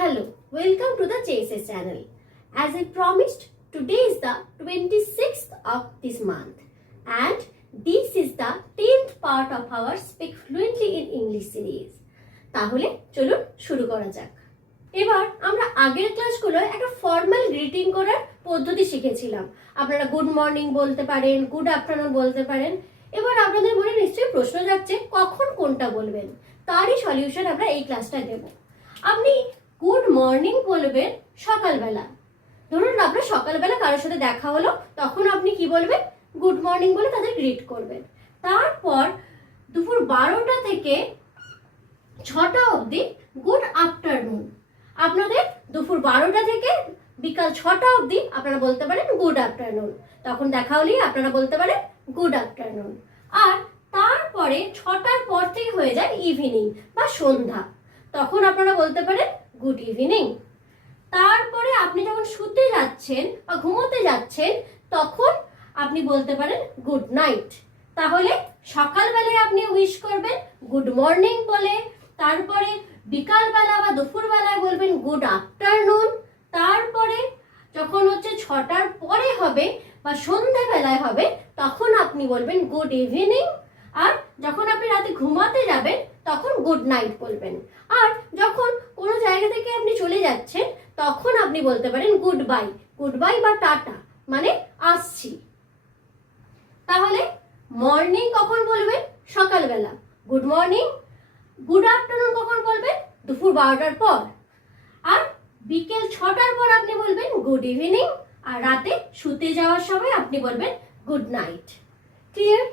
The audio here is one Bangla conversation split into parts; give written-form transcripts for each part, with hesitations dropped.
Hello, welcome to the JSS channel. As I promised, today is the 26th of this month and this is the 10th part of our Speak Fluently in English series. তাহলে চলুন শুরু করা যাক। এবার আমরা আগের ক্লাসগুলোয় একটা ফর্মাল গ্রিটিং করার পদ্ধতি শিখেছিলাম। আপনারা গুড মর্নিং বলতে পারেন, গুড আফটারনুন বলতে পারেন। এবার আপনাদের মনে নিশ্চয়ই প্রশ্ন যাচ্ছে কখন কোনটা বলবেন, তারই সলিউশন আমরা এই ক্লাসটা দেব। আপনি গুড মর্নিং বলবেন সকালবেলা। ধরুন আপনার সকালবেলা কারোর সাথে দেখা হলো, তখন আপনি কি বলবেন? গুড মর্নিং বলে তাদের গ্রিট করবেন। তারপর দুপুর 12টা থেকে 6টা অবধি গুড আফটারনুন। আপনাদের দুপুর 12টা থেকে বিকাল 6টা অবধি আপনারা বলতে পারেন গুড আফটারনুন। তখন দেখা হলেই আপনারা বলতে পারেন গুড আফটারনুন। আর তারপরে 6টার পর থেকে হয়ে যায় ইভিনিং বা সন্ধ্যা, তখন আপনারা বলতে পারেন গুড ইভিনিং। তারপরে আপনি যখন শুতে যাচ্ছেন বা ঘুমোতে যাচ্ছেন তখন আপনি বলতে পারেন গুড নাইট। তাহলে সকালবেলায় আপনি উইশ করবেন গুড মর্নিং বলে, তারপরে বিকালবেলা বা দুপুরবেলায় বলবেন গুড আফটারনুন, তারপরে যখন 6টার পরে হবে বা সন্ধ্যাবেলায় হবে তখন আপনি বলবেন গুড ইভিনিং। আর যখন আপনি রাতে ঘুমাতে যাবেন তখন গুড নাইট বলবেন। আর যখন কোনো জায়গা থেকে আপনি চলে যাচ্ছেন তখন আপনি বলতে পারেন গুড বাই। গুড বাই বা টাটা মানে আসছি। তাহলে মর্নিং কখন বলবেন? সকালবেলা গুড মর্নিং। গুড আফটারনুন কখন বলবেন? দুপুর 12টার পর। আর বিকেল 6টার পর আপনি বলবেন গুড ইভিনিং। আর রাতে শুতে যাওয়ার সময় আপনি বলবেন গুড নাইট। ক্লিয়ার?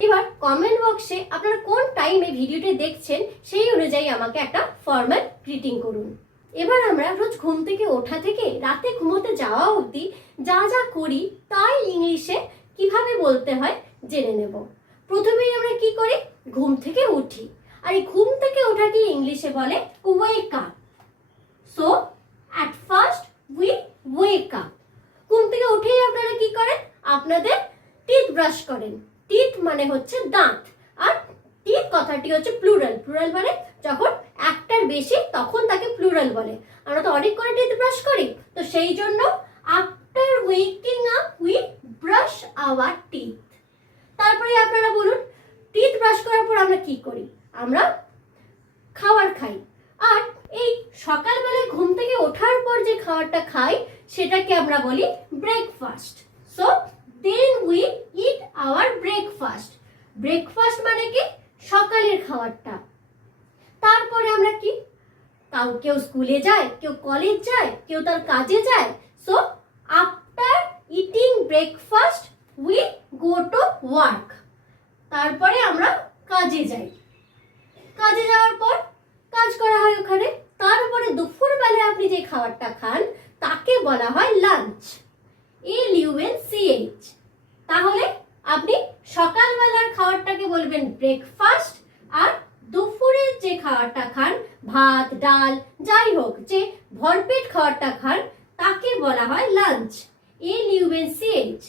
এবার কমেন্ট বক্সে আপনারা কোন টাইমে ভিডিওটি দেখছেন সেই অনুযায়ী আমাকে একটা ফর্মাল গ্রিটিং করুন। এবার আমরা রোজ ঘুম থেকে ওঠা থেকে রাতে ঘুমোতে যাওয়া অবধি যা যা করি তাই ইংলিশে কিভাবে বলতে হয় জেনে নেব। প্রথমেই আমরা কি করি? ঘুম থেকে উঠি। আর এই ঘুম থেকে ওঠাকে ইংলিশে বলে wake up. So at first we wake up. ঘুম থেকে উঠেই আপনারা কি করেন? আপনাদের টিথ ব্রাশ করেন। টিথ মানে হচ্ছে দাঁত, আর টিথ কথাটি হচ্ছে প্লুরাল। প্লুরাল মানে যখন একটার বেশি তখন তাকে প্লুরাল বলে। আমরা তো অনেক করে টিথ ব্রাশ করি, তো সেই জন্য after waking up we brush our teeth. তারপরে আপনারা বলুন টিথ ব্রাশ করার পর আমরা কি করি? আমরা খাবার খাই। আর এই সকালবেলায় ঘুম থেকে ওঠার পর যে খাবারটা খাই সেটাকে আমরা বলি breakfast. So then we eat our breakfast. Breakfast মানে কি? সকালের খাবারটা। তারপরে আমরা কি? কেউ স্কুলে যায়, কেউ কলেজ যায়, কেউ তার কাজে যায়। So after eating breakfast we go to work. তারপরে আমরা কাজে যাই। কাজে যাওয়ার পর কাজ করা হয় ওখানে। তারপরে দুপুরবেলায় আপনি যে খাবারটা খান তাকে বলা হয় লাঞ্চ। LUNCH। তাহলে আপনি সকালবেলার খাবারটাকে বলবেন ব্রেকফাস্ট, আর দুপুরের যে খাবারটা খান ভাত ডাল যাই হোক, যে ভরপেট খাবারটা খান তাকে বলা হয় লাঞ্চ। LUNCH।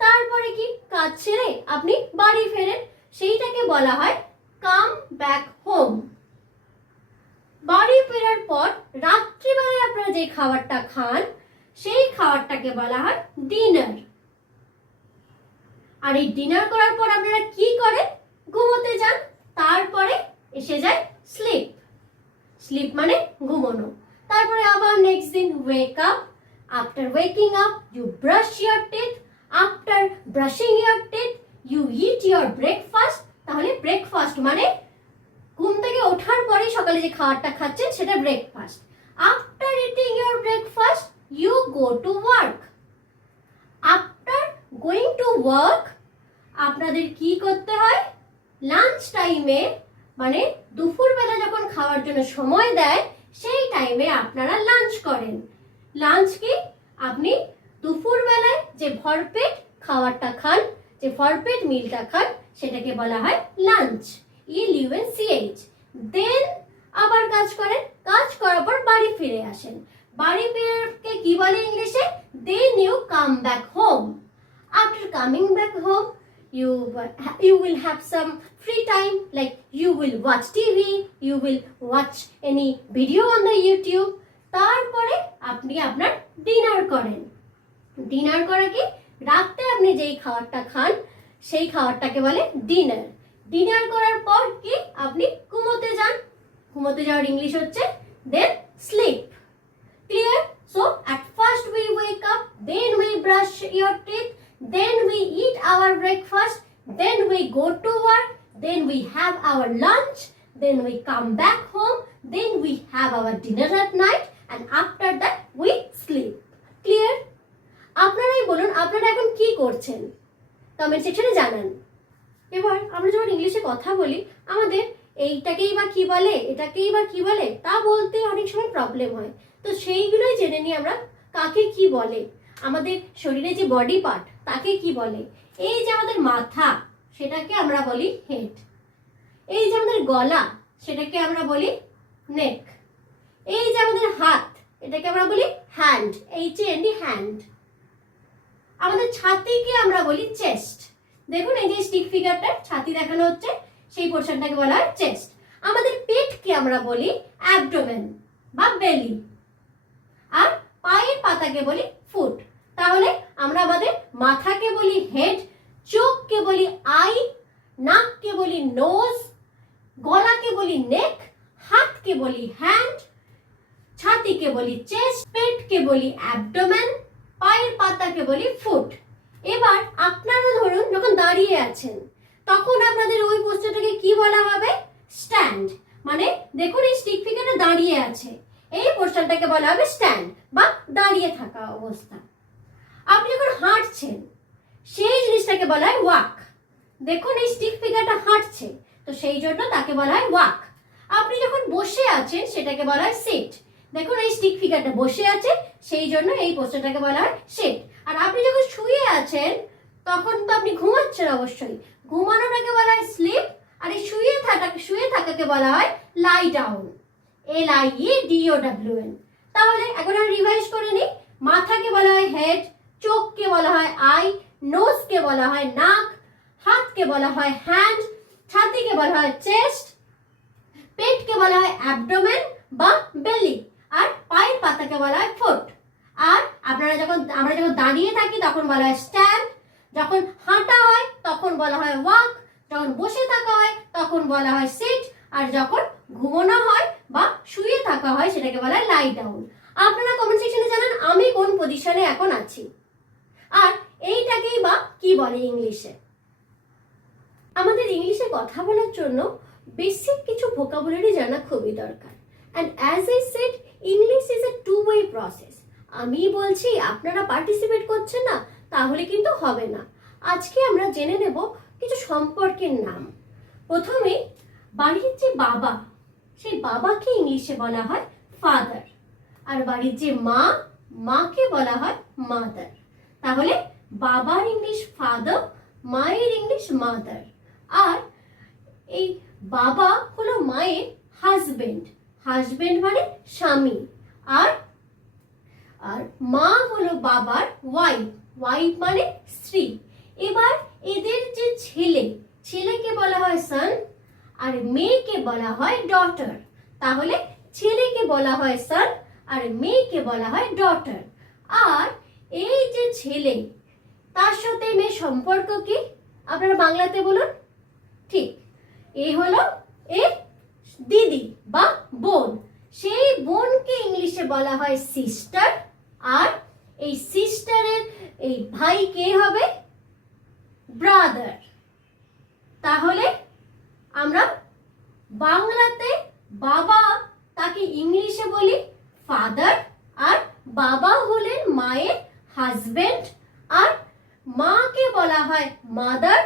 তারপরে কি? কাজ ছেড়ে আপনি বাড়ি ফেরেন, সেইটাকে বলা হয় কাম ব্যাক হোম। বাড়ি ফেরার পর রাত্রিবেলায় আপনারা যে খাবারটা খান সেই খাবারটাকে বলা হয় ডিনার। আর এই ডিনার করার পর আপনারা কি করেন? ঘুমোতে যান। তারপরে এসে যায় স্লিপ। স্লিপ মানে ঘুমানো। তারপরে আবার নেক্সট দিন wake up. After waking up you brush your teeth. After brushing your teeth you eat your breakfast. তাহলে ব্রেকফাস্ট মানে ঘুম থেকে ওঠার পরে সকালে যে খাবারটা খাচ্ছেন সেটা breakfast. After eating your breakfast you go to work. After going to work আপনাদের কি করতে হয়? লাঞ্চ টাইমে মানে দুপুরবেলা যখন খাওয়ার জন্য সময় দেয় সেই টাইমে আপনারা লাঞ্চ করেন। লাঞ্চ কি? আপনি দুপুরবেলায় যে ভরপেট খাবারটা খান, যে ভরপেট মিলটা খান সেটাকে বলা হয় লাঞ্চ। LUNCH। দেন আবার কাজ করেন। কাজ করার পর বাড়ি ফিরে আসেন। বাড়ি ফিরে কি বলে ইংলিশে? Then you come back home. After coming back home you will have some free time, like you will watch TV, you will watch any video on the YouTube. আপনি আপনার ডিনার করেন। ডিনার করা কি? রাতে আপনি যেই খাবারটা খান সেই খাবারটাকে বলে ডিনার। ডিনার করার পর কি আপনি ঘুমোতে যান। ঘুমোতে যাওয়ার ইংলিশ হচ্ছে then sleep. Clear? So at first we wake up, then we brush your teeth, then we eat our breakfast, then we go to work, then we have our lunch, then we come back home, then we have our dinner at night, and after that we sleep. Clear? আপনারাই বলুন আপনারা এখন কি করছেন, কমেন্ট সেকশনে জানান। এবার আমরা যখন ইংলিশে কথা বলি আমাদের এইটাকেই বা কি বলে, এটাকেই বা কি বলে তা বলতে অনেক সময় প্রবলেম হয়। তো সেইগুলোই জেনে নিই আমরা কাকে কি বলে, আমাদের শরীরে যে বডি পার্ট তাকে কি বলে। এই যে আমাদের মাথা সেটাকে আমরা বলি হেড, এই যে আমাদের গলা সেটাকে আমরা বলি নেক, এই যে আমাদের হাত এটাকে আমরা বলি হ্যান্ড, HAND হ্যান্ড। আমাদের ছাতিকে আমরা বলি চেস্ট। দেখুন এই যে স্টিক ফিগারটা ছাতি দেখানো হচ্ছে সেই পোরশনটাকে বলা হয় চেস্ট। আমাদের পেটকে আমরা বলি অ্যাবডোমেন বা বেলি, আর পায়ের পাতাকে বলি ফুট। তাহলে আমরা আমাদের মাথাকে বলি হেড, চোখকে বলি আই, নাককে বলি নোজ, গলাকে বলি নেক, হাতকে বলি হ্যান্ড, ছাতিকে বলি চেস্ট, পেটকে বলি অ্যাবডোমেন, পায়ের পাতাকে বলি ফুট। এবার আপনারা ধরুন যখন দাঁড়িয়ে আছেন তখন আপনাদের ওই পোস্টারটাকে কি বলা হবে? স্ট্যান্ড। মানে দেখুন এই স্টিক ফিগারটা দাঁড়িয়ে আছে, এই পোস্টারটাকে বলা হবে স্ট্যান্ড বা দাঁড়িয়ে থাকা অবস্থা। আপনি যখন হাঁটছেন সেই জিনিসটাকে বলা হয় ওয়াক। দেখুন এই স্টিক ফিগারটা হাঁটছে তো সেই জন্য তাকে বলা হয় ওয়াক। আপনি যখন বসে আছেন সেটাকে বলা হয় সিট। দেখুন এই স্টিক ফিগারটা বসে আছে সেই জন্য এই পোস্টারটাকে বলা হয় সিট। আর আপনি যখন শুয়ে আছেন তখন তো আপনি ঘুমাচ্ছেন, অবশ্যই ঘুমানোটাকে বলা হয় স্লিপ, আর এই শুয়ে থাকাকে বলা হয় লাই ডাউন, LIEDOWN। তাহলে এখন আমরা রিভাইজ করে নিই। মাথাকে বলা হয় হেড, চোখকে বলা হয় আই, নোজকে বলা হয় নাক, হাতকে বলা হয় হ্যান্ড, ছাতিকে বলা হয় চেস্ট, পেটকে বলা হয় অ্যাবডোমেন বা বেলি, আর পায়ের পাতাকে বলা হয় ফুট। আর আমরা যখন দাঁড়িয়ে থাকি তখন বলা হয় স্ট্যান্ড, যখন হাঁটা হয় তখন বলা হয় ওয়াক, যখন বসে থাকা হয় তখন বলা হয় সিট, আর যখন ঘুমানো হয় বা শুয়ে থাকা হয় সেটাকে বলা হয় লাই ডাউন। আপনারা কমেন্ট সেকশনে জানান আমি কোন পজিশনে এখন আছি, আর এইটাকেই বা কি বলে ইংলিশে। আমাদের ইংলিশে কথা বলার জন্য বেসিক কিছু ভোকাবুলারি জানা খুবই দরকার। And as I said English is a two way process. আমি বলছি আপনারা পার্টিসিপেট করছেন না তাহলে কিন্তু হবে না। আজকে আমরা জেনে নেব কিছু সম্পর্কের নাম। প্রথমে বাড়ির যে বাবা সেই বাবাকে ইংলিশে বলা হয় ফাদার, আর বাড়ির যে মাকে বলা হয় মাদার। তাহলে বাবার ইংলিশ ফাদার, মায়ের ইংলিশ মাদার। আর এই বাবা হলো মায়ের হাজবেন্ড, হাজবেন্ড মানে স্বামী, আর মা হলো বাবার ওয়াইফ, ওয়াইফ মানে স্ত্রী। এবার এদের যে ছেলেকে বলা হয় সন, আর মেয়েকে বলা হয় ডটার। তাহলে ছেলেকে বলা হয় সন আর মেয়েকে বলা হয় ডটার। আর এই যে ছেলে তার সাথে মেয়ে সম্পর্ক কি আপনারা বাংলাতে বলুন? ঠিক, এ হলো এ দিদি বা বোন। সেই বোনকে ইংলিশে বলা হয় সিস্টার, আর এই সিস্টারের এই ভাই কে হবে? ব্রাদার। তাহলে আমরা বাংলাতে বাবা তাকে ইংলিশে বলি ফাদার, আর বাবা হলেন মায়ের হাজবেন্ড, আর মাকে বলা হয় মাদার,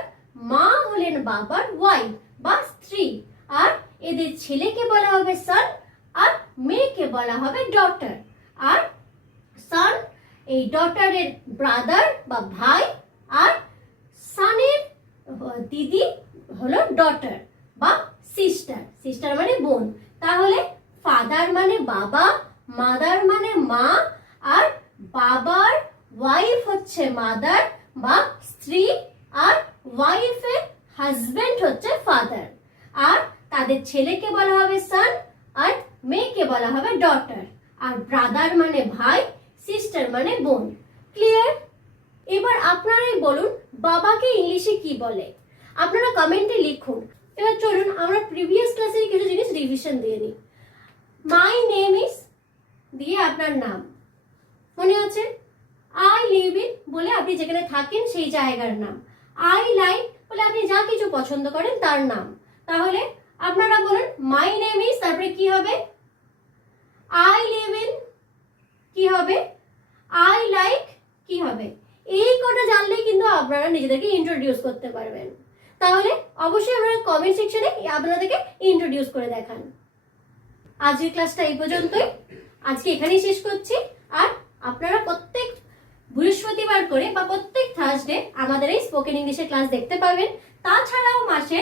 মা হলেন বাবার ওয়াইফ বা স্ত্রী। আর এদের ছেলেকে বলা হবে সন, আর মেয়েকে বলা হবে ডটার। আর সন এই ডটারের ব্রাদার বা ভাই, আর সনের দিদি হলো ডটার বা সিস্টার, সিস্টার মানে বোন। তাহলে ফাদার মানে বাবা, মাদার মানে মা, আর বাবার ওয়াইফ হচ্ছে মাদার বা স্ত্রী, আর ওয়াইফের হাজবেন্ড হচ্ছে ফাদার। আর তাদের ছেলেকে বলা হবে সন, আর মেয়েকে বলা হবে ডটার। আর ব্রাদার মানে ভাই, সিস্টার মানে বোন। ক্লিয়ার? এবার আপনারাই বলুন বাবাকে ইংলিশে কি বলে। আপনারা কমেন্টে লিখুন। এবার চলুন আমরা প্রিভিয়াস ক্লাসের কিছু জিনিস রিভিশন দিয়ে নিই। মাই নেম ইজ দিয়ে আপনার নাম মনে আছে। আই লিভ ইন বলে আপনি যেখানে থাকেন সেই জায়গার নাম। আই লাইক বলে আপনি যা কিছু পছন্দ করেন তার নাম। তাহলে আপনারা বলুন মাই নেম ইজ, তারপরে কি হবে? আই লিভ ইন কি হবে? আই লাইক কি হবে? এই কটা জানলেই কিন্তু আপনারা নিজেদেরকে ইন্ট্রোডিউস করতে পারবেন। তাহলে অবশ্যই আপনারা কমেন্ট সেকশনে আপনাদেরকে ইন্ট্রোডিউস করে দেখান। আজকের ক্লাসটা এই পর্যন্তই, আজকে এখানেই শেষ করছি। আর আপনারা প্রত্যেক বৃহস্পতিবার করে বা প্রত্যেক থার্সডে আমাদের এই স্পোকেন ইংলিশের ক্লাস দেখতে পাবেন। তাছাড়াও মাসে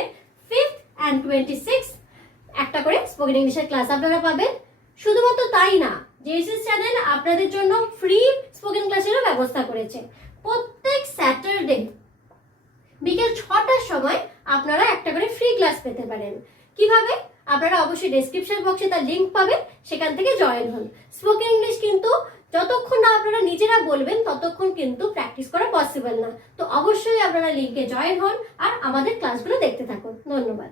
5th and 26th একটা করে স্পোকেন ইংলিশের ক্লাস আপনারা পাবেন। শুধুমাত্র তাই না, জেএসএস চ্যানেল আপনাদের জন্য ফ্রি স্পোকেন ক্লাসেরও ব্যবস্থা করেছে। প্রত্যেক স্যাটারডে বিকেল 6টার সময় আপনারা একটা করে ফ্রি ক্লাস পেতে পারেন। কিভাবে? আপনারা অবশ্যই ডেসক্রিপশন বক্সে তার লিংক পাবেন, সেখান থেকে জয়েন হন। স্পোকেন ইংলিশ কিন্তু যতক্ষণ না আপনারা নিজেরা বলবেন ততক্ষণ কিন্তু প্র্যাকটিস করা পসিবল না। তো অবশ্যই আপনারা লিংকে জয়েন হন আর আমাদের ক্লাসগুলো দেখতে থাকুন। ধন্যবাদ।